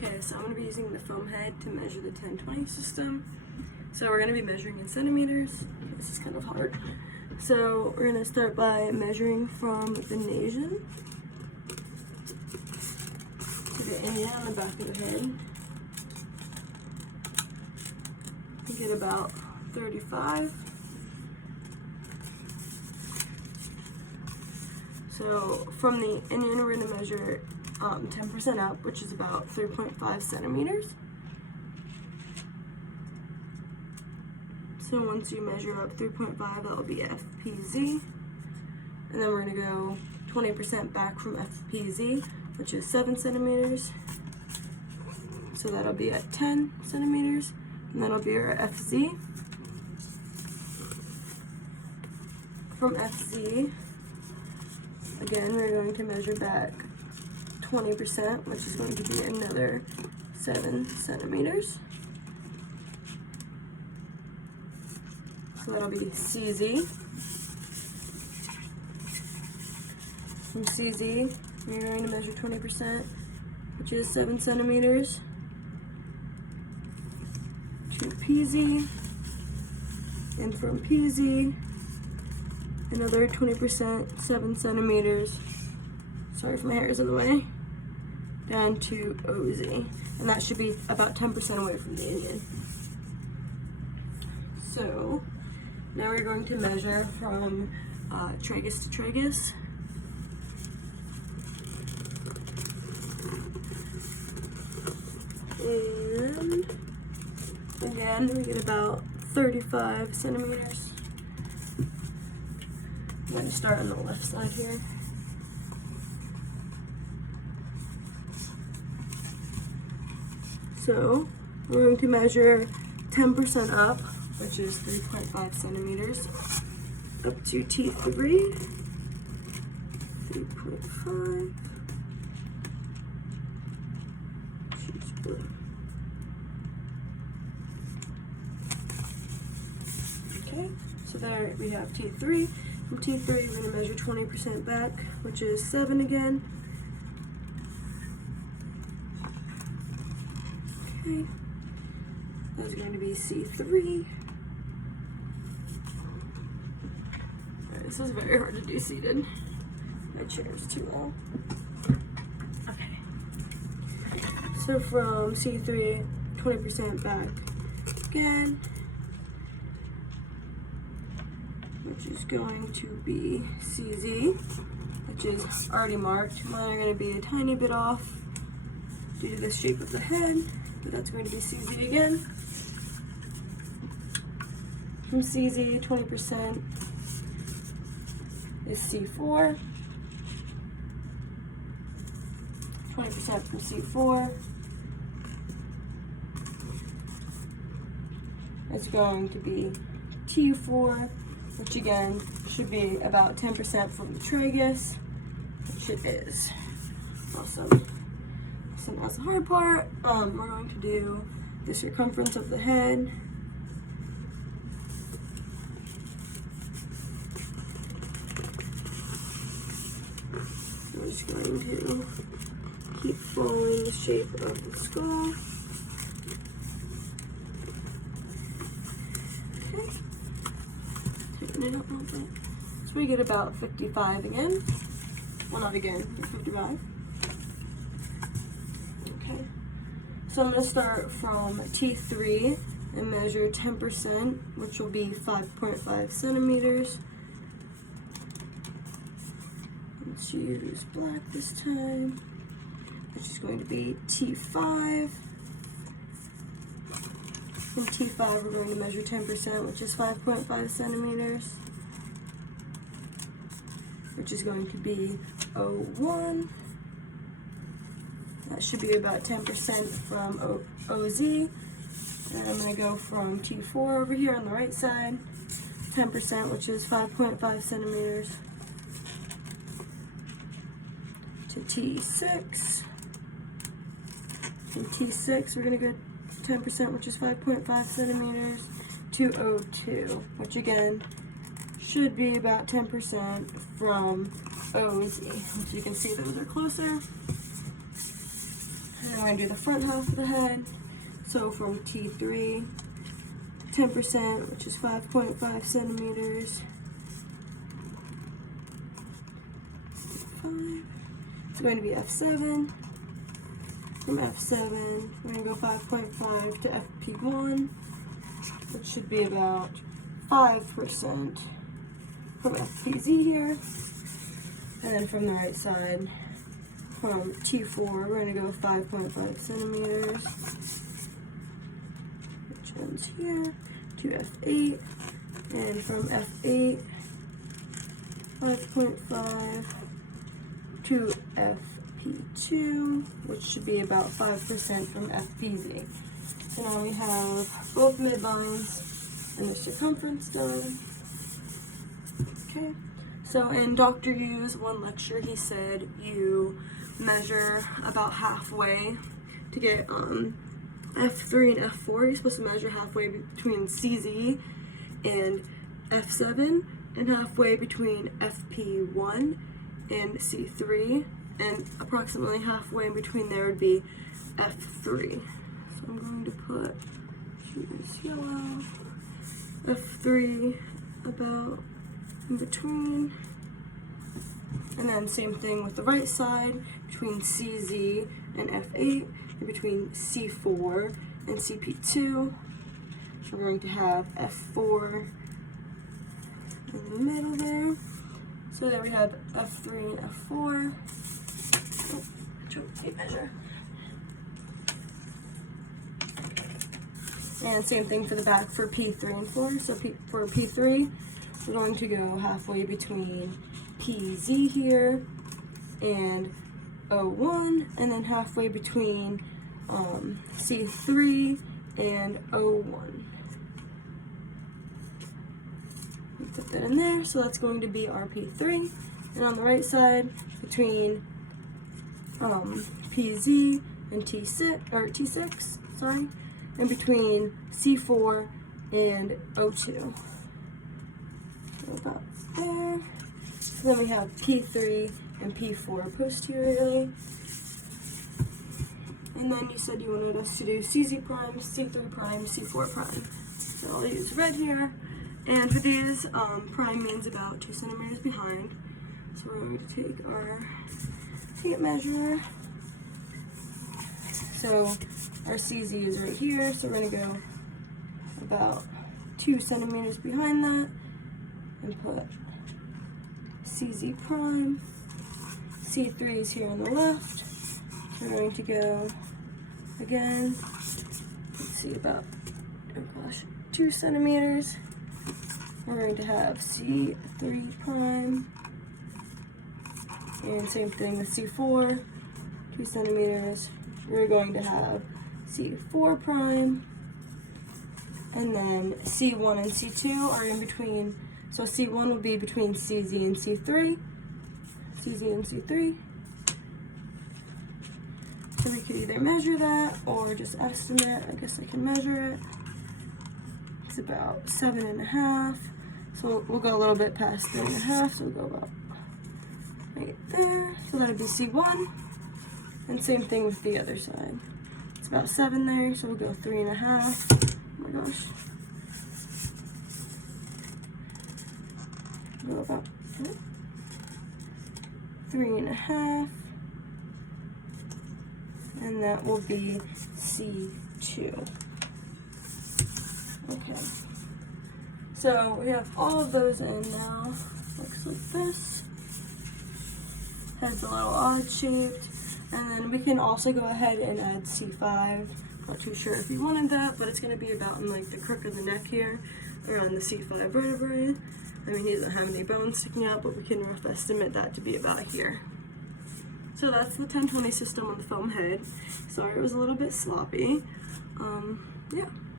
Okay, so I'm going to be using the foam head to measure the 1020 system. So we're going to be measuring in centimeters. This is kind of hard. So we're going to start by measuring from the nasion to the Indian on the back of the head. We get about 35. So from the Indian, we're going to measure 10% up, which is about 3.5 centimeters. So once you measure up 3.5, that will be FPZ. And then we're going to go 20% back from FPZ, which is 7 centimeters. So that'll be at 10 centimeters. And that'll be our FZ. From FZ, again, we're going to measure back 20%, which is going to be another 7 centimeters. So that'll be CZ. From CZ, we're going to measure 20%, which is 7 centimeters, to PZ. And from PZ, another 20%, 7 centimeters. Sorry if my hair is in the way. Down to OZ. And that should be about 10% away from the Indian. So now we're going to measure from tragus to tragus. And again, we get about 35 centimeters. I'm going to start on the left side here. So we're going to measure 10% up, which is 3.5 centimeters, up to T3, 3.5, choose blue. Okay, so there we have T3. From T3, we're going to measure 20% back, which is 7 again. Okay, that's going to be C3. Alright, this is very hard to do seated. My chair is too long. Okay. So from C3, 20% back again, which is going to be CZ, which is already marked. Mine are going to be a tiny bit off due to the shape of the head, but that's going to be CZ again. From CZ, 20% is C4. 20% from C4. It's going to be T4, which again should be about 10% from the tragus, which it is. Awesome. So that's the hard part. We're going to do the circumference of the head. We're just going to keep following the shape of the skull. Okay. Tighten it up a little bit. So we get about 55 again. Well, not again, 55. Okay. So I'm going to start from T3 and measure 10%, which will be 5.5 centimeters. Let's use black this time, which is going to be T5. From T5, we're going to measure 10%, which is 5.5 centimeters, which is going to be O1. That should be about 10% from OZ. And I'm going to go from T4 over here on the right side, 10%, which is 5.5 centimeters, to T6. From T6, we're going to go 10%, which is 5.5 centimeters, to O2, which again should be about 10% from OZ. As you can see, those are closer. And going to do the front half of the head. So from T3, 10%, which is 5.5 centimeters. 5. It's going to be F7. From F7, we're going to go 5.5 to FP1, which should be about 5% from FPZ here. And then from the right side, from T4, we're going to go 5.5 centimeters, which ends here, to F8, and from F8, 5.5 to FP2, which should be about 5% from FPZ. So now we have both midlines and the circumference done. Okay, so in Dr. Yu's one lecture, he said you measure about halfway to get F3 and F4. You're supposed to measure halfway between CZ and F7 and halfway between FP1 and C3, and approximately halfway in between there would be F3. So I'm going to put, choose yellow, F3 about in between, and then same thing with the right side, between CZ and F8, and between C4 and CP2. We're going to have F4 in the middle there. So there we have F3 and F4. Oh, measure. And same thing for the back for P3 and 4. So for P3, we're going to go halfway between PZ here and O1, and then halfway between C3 and O1. Put that in there, so that's going to be RP3. And on the right side, between PZ and T6, sorry, and between C4 and O2. So about there. So then we have P3 and P4 posteriorly. And then you said you wanted us to do CZ prime, C3 prime, C4 prime. So I'll use red here. And for these, prime means about 2 centimeters behind. So we're going to take our tape measure. So our CZ is right here, so we're going to go about 2 centimeters behind that and put CZ prime. C3 is here on the left. We're going to go again, let's see, about, oh gosh, 2 centimeters. We're going to have C3 prime, and same thing with C4, 2 centimeters. We're going to have C4 prime, and then C1 and C2 are in between. So C1 would be between CZ and C3, CZ and C3. So we could either measure that or just estimate. I guess I can measure it. It's about 7.5. So we'll go a little bit past 3.5. So we'll go about right there. So that'd be C1. And same thing with the other side. It's about 7 there. So we'll go 3.5. Oh my gosh. Go about 3.5. And that will be C2. Okay. So we have all of those in now. Looks like this. Head's a little odd shaped. And then we can also go ahead and add C5. Not too sure if you wanted that, but it's going to be about in like the crook of the neck here, around the C5 vertebrae. I mean, he doesn't have any bones sticking out, but we can rough estimate that to be about here. So that's the 1020 system on the foam head. Sorry it was a little bit sloppy. Yeah.